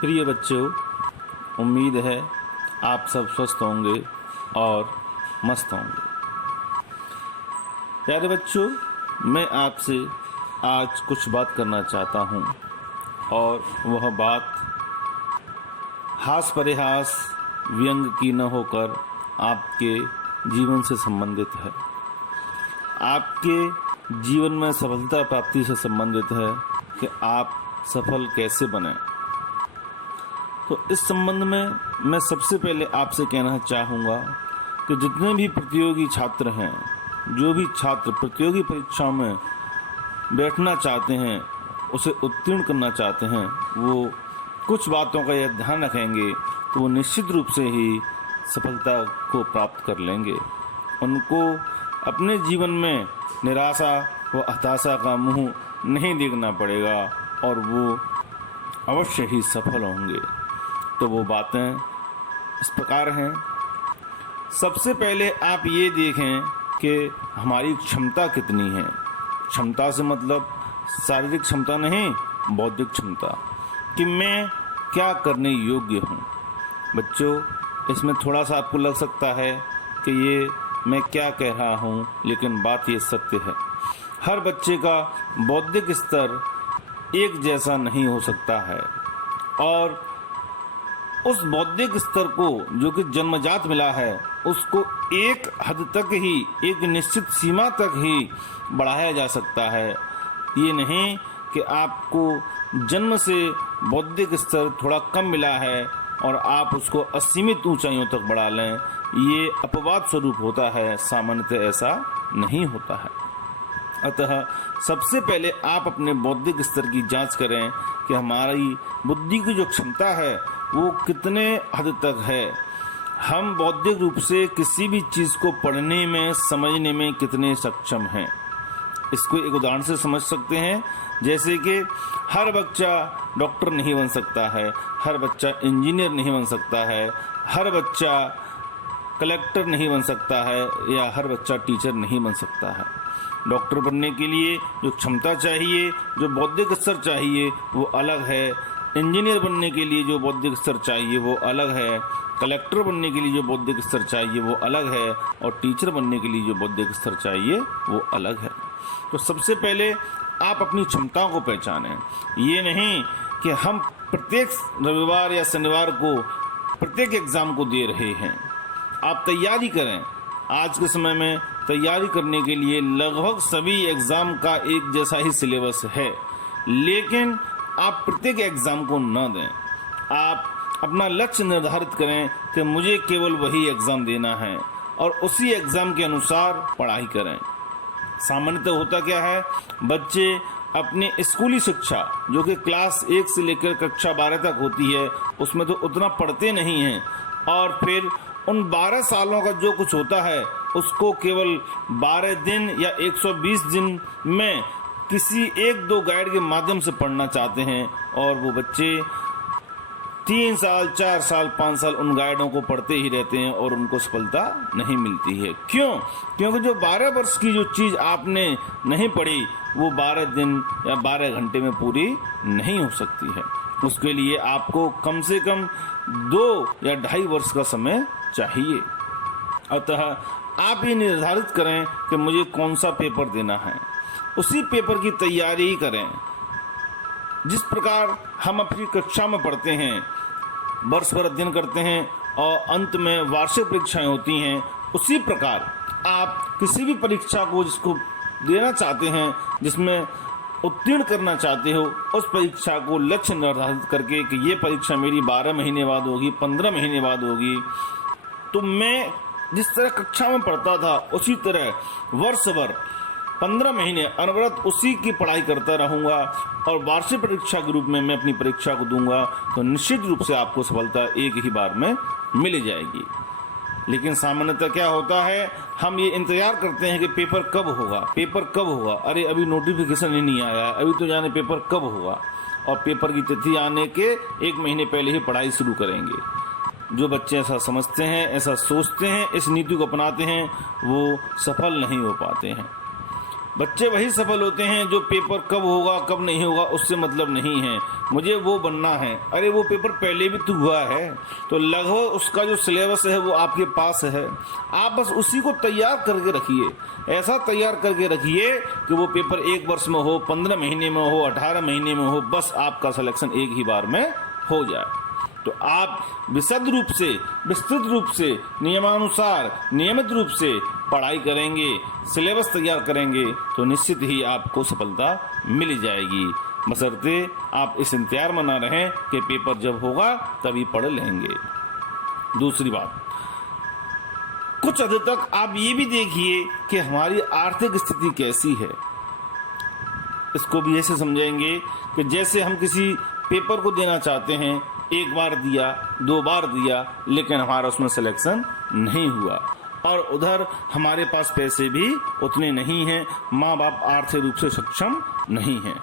प्रिय बच्चों, उम्मीद है आप सब स्वस्थ होंगे और मस्त होंगे। प्यारे बच्चों, मैं आपसे आज कुछ बात करना चाहता हूँ और वह बात हास परिहास व्यंग की न होकर आपके जीवन से संबंधित है। आपके जीवन में सफलता प्राप्ति से संबंधित है कि आप सफल कैसे बने। तो इस संबंध में मैं सबसे पहले आपसे कहना चाहूँगा कि जितने भी प्रतियोगी छात्र हैं, जो भी छात्र प्रतियोगी परीक्षाओं में बैठना चाहते हैं, उसे उत्तीर्ण करना चाहते हैं, वो कुछ बातों का यह ध्यान रखेंगे तो वो निश्चित रूप से ही सफलता को प्राप्त कर लेंगे। उनको अपने जीवन में निराशा व हताशा का मुंह नहीं देखना पड़ेगा और वो अवश्य ही सफल होंगे। तो वो बातें इस प्रकार हैं। सबसे पहले आप ये देखें कि हमारी क्षमता कितनी है। क्षमता से मतलब शारीरिक क्षमता नहीं, बौद्धिक क्षमता, कि मैं क्या करने योग्य हूँ। बच्चों, इसमें थोड़ा सा आपको लग सकता है कि ये मैं क्या कह रहा हूँ, लेकिन बात ये सत्य है। हर बच्चे का बौद्धिक स्तर एक जैसा नहीं हो सकता है और उस बौद्धिक स्तर को जो कि जन्मजात मिला है, उसको एक हद तक ही, एक निश्चित सीमा तक ही बढ़ाया जा सकता है। ये नहीं कि आपको जन्म से बौद्धिक स्तर थोड़ा कम मिला है और आप उसको असीमित ऊंचाइयों तक बढ़ा लें। ये अपवाद स्वरूप होता है, सामान्यतः ऐसा नहीं होता है। अतः सबसे पहले आप अपने बौद्धिक स्तर की जांच करें कि हमारी बुद्धि की जो क्षमता है वो कितने हद तक है। हम बौद्धिक रूप से किसी भी चीज़ को पढ़ने में, समझने में कितने सक्षम हैं। इसको एक उदाहरण से समझ सकते हैं। जैसे कि हर बच्चा डॉक्टर नहीं बन सकता है, हर बच्चा इंजीनियर नहीं बन सकता है, हर बच्चा कलेक्टर नहीं बन सकता है या हर बच्चा टीचर नहीं बन सकता है। डॉक्टर बनने के लिए जो क्षमता चाहिए, जो बौद्धिक स्तर चाहिए, वो अलग है। इंजीनियर बनने के लिए जो बौद्धिक स्तर चाहिए वो अलग है। कलेक्टर बनने के लिए जो बौद्धिक स्तर चाहिए वो अलग है और टीचर बनने के लिए जो बौद्धिक स्तर चाहिए वो अलग है। तो सबसे पहले आप अपनी क्षमताओं को पहचानें। ये नहीं कि हम प्रत्येक रविवार या शनिवार को प्रत्येक एग्ज़ाम को दे रहे हैं। आप तैयारी करें। आज के समय में तैयारी करने के लिए लगभग सभी एग्ज़ाम का एक जैसा ही सिलेबस है, लेकिन आप प्रत्येक एग्ज़ाम को न दें। आप अपना लक्ष्य निर्धारित करें कि मुझे केवल वही एग्ज़ाम देना है और उसी एग्ज़ाम के अनुसार पढ़ाई करें। सामान्यतः होता क्या है, बच्चे अपने स्कूली शिक्षा जो कि क्लास 1 से लेकर कक्षा 12 तक होती है, उसमें तो उतना पढ़ते नहीं हैं और फिर उन 12 सालों का जो कुछ होता है उसको केवल 12 दिन या 120 दिन में किसी 1-2 गाइड के माध्यम से पढ़ना चाहते हैं और वो बच्चे 3 साल, 4 साल, 5 साल उन गाइडों को पढ़ते ही रहते हैं और उनको सफलता नहीं मिलती है। क्यों? क्योंकि जो 12 वर्ष की जो चीज़ आपने नहीं पढ़ी वो 12 दिन या 12 घंटे में पूरी नहीं हो सकती है। उसके लिए आपको कम से कम 2 या 2.5 वर्ष का समय चाहिए। अतः आप ये निर्धारित करें कि मुझे कौन सा पेपर देना है, उसी पेपर की तैयारी ही करें। जिस प्रकार हम अपनी कक्षा में पढ़ते हैं, वर्ष भर अध्ययन करते हैं और अंत में वार्षिक परीक्षाएं होती हैं, उसी प्रकार आप किसी भी परीक्षा को जिसको देना चाहते हैं, जिसमें उत्तीर्ण करना चाहते हो, उस परीक्षा को लक्ष्य निर्धारित करके कि ये परीक्षा मेरी 12 महीने बाद होगी, 15 महीने बाद होगी, तो मैं जिस तरह कक्षा में पढ़ता था उसी तरह वर्ष भर 15 महीने अनवरत उसी की पढ़ाई करता रहूँगा और वार्षिक परीक्षा के रूप में मैं अपनी परीक्षा को दूंगा, तो निश्चित रूप से आपको सफलता एक ही बार में मिल जाएगी। लेकिन सामान्यतः क्या होता है, हम ये इंतजार करते हैं कि पेपर कब होगा, पेपर कब होगा। अरे अभी नोटिफिकेशन ही नहीं आया है, अभी तो जाने पेपर कब होगा, और पेपर की तिथि आने के 1 महीने पहले ही पढ़ाई शुरू करेंगे। जो बच्चे ऐसा समझते हैं, ऐसा सोचते हैं, इस नीति को अपनाते हैं, वो सफल नहीं हो पाते हैं। बच्चे वही सफल होते हैं जो पेपर कब होगा कब नहीं होगा उससे मतलब नहीं है, मुझे वो बनना है। अरे वो पेपर पहले भी तो हुआ है, तो लगभग उसका जो सिलेबस है वो आपके पास है, आप बस उसी को तैयार करके रखिए। ऐसा तैयार करके रखिए कि वो पेपर 1 वर्ष में हो, 15 महीने में हो, 18 महीने में हो, बस आपका सिलेक्शन एक ही बार में हो जाए। तो आप विशद रूप से, विस्तृत रूप से, नियमानुसार, नियमित रूप से पढ़ाई करेंगे, सिलेबस तैयार करेंगे तो निश्चित ही आपको सफलता मिल जाएगी, बशर्ते आप इस इंतजार में ना रहें कि पेपर जब होगा तभी पढ़ लेंगे। दूसरी बात, कुछ हद तक आप ये भी देखिए कि हमारी आर्थिक स्थिति कैसी है। इसको भी ऐसे समझेंगे कि जैसे हम किसी पेपर को देना चाहते हैं, 1 बार दिया, 2 बार दिया, लेकिन हमारा उसमें सिलेक्शन नहीं हुआ, और उधर हमारे पास पैसे भी उतने नहीं हैं, माँ बाप आर्थिक रूप से सक्षम नहीं हैं।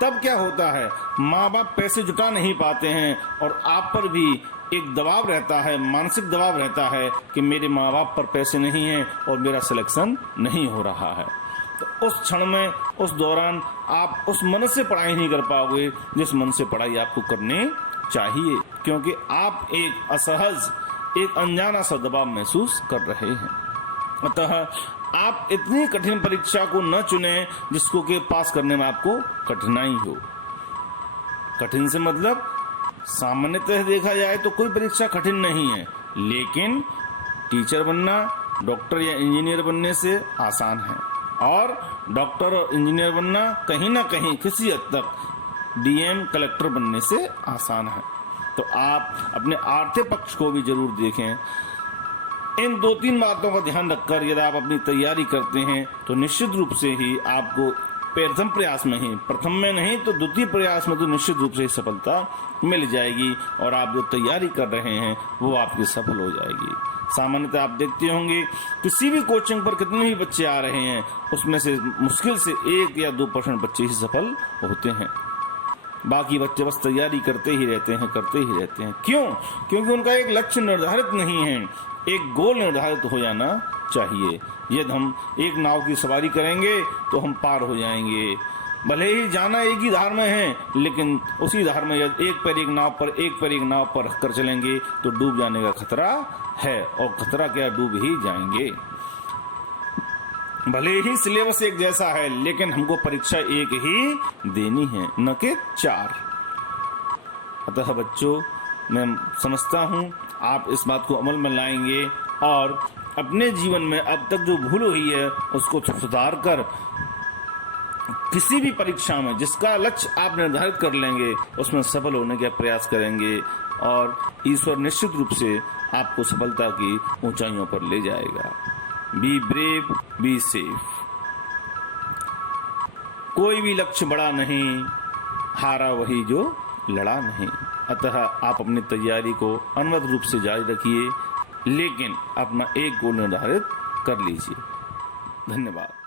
तब क्या होता है, माँ बाप पैसे जुटा नहीं पाते हैं और आप पर भी एक दबाव रहता है, मानसिक दबाव रहता है कि मेरे माँ बाप पर पैसे नहीं हैं और मेरा सिलेक्शन नहीं हो रहा है। तो उस क्षण में, उस दौरान आप उस मन से पढ़ाई नहीं कर पाओगे जिस मन से पढ़ाई आपको करनी चाहिए, क्योंकि आप एक असहज, एक अनजाना सा दबाव महसूस कर रहे हैं। अतः आप इतनी कठिन परीक्षा को न चुने जिसको कि पास करने में आपको कठिनाई हो। कठिन से मतलब सामान्यतः देखा जाए तो कोई परीक्षा कठिन नहीं है, लेकिन टीचर बनना डॉक्टर या इंजीनियर बनने से आसान है, और डॉक्टर और इंजीनियर बनना कहीं ना कहीं किसी हद तक डीएम कलेक्टर बनने से आसान है। तो आप अपने आर्थिक पक्ष को भी जरूर देखें। इन 2-3 बातों का ध्यान रखकर यदि आप अपनी तैयारी करते हैं तो निश्चित रूप से ही आपको प्रथम प्रयास में ही, प्रथम में नहीं तो द्वितीय प्रयास में तो निश्चित रूप से सफलता मिल जाएगी, और आप जो तैयारी कर रहे हैं वो आपकी सफल हो जाएगी। सामान्यतः आप देखते होंगे किसी भी कोचिंग पर कितने भी बच्चे आ रहे हैं, उसमें से मुश्किल से 1 या 2% बच्चे ही सफल होते हैं, बाकी बच्चे बस तैयारी करते ही रहते हैं। क्यों? क्योंकि उनका एक लक्ष्य निर्धारित नहीं है, एक गोल निर्धारित हो जाना चाहिए। यदि हम एक नाव की सवारी करेंगे तो हम पार हो जाएंगे, भले ही जाना एक ही धार में है, लेकिन उसी धार में यदि एक पैर एक नाव पर रखकर चलेंगे तो डूब जाने का खतरा है, और खतरा क्या, डूब ही जाएंगे। भले ही सिलेबस एक जैसा है, लेकिन हमको परीक्षा एक ही देनी है, न कि 4। अतः बच्चों, मैं समझता हूँ आप इस बात को अमल में लाएंगे और अपने जीवन में अब तक जो भूल हुई है उसको सुधार कर किसी भी परीक्षा में जिसका लक्ष्य आप निर्धारित कर लेंगे उसमें सफल होने का प्रयास करेंगे, और ईश्वर निश्चित रूप से आपको सफलता की ऊंचाइयों पर ले जाएगा। Be brave, be safe. कोई भी लक्ष्य बड़ा नहीं, हारा वही जो लड़ा नहीं। अतः आप अपनी तैयारी को अनवरत रूप से जारी रखिए, लेकिन अपना एक गोल निर्धारित कर लीजिए। धन्यवाद।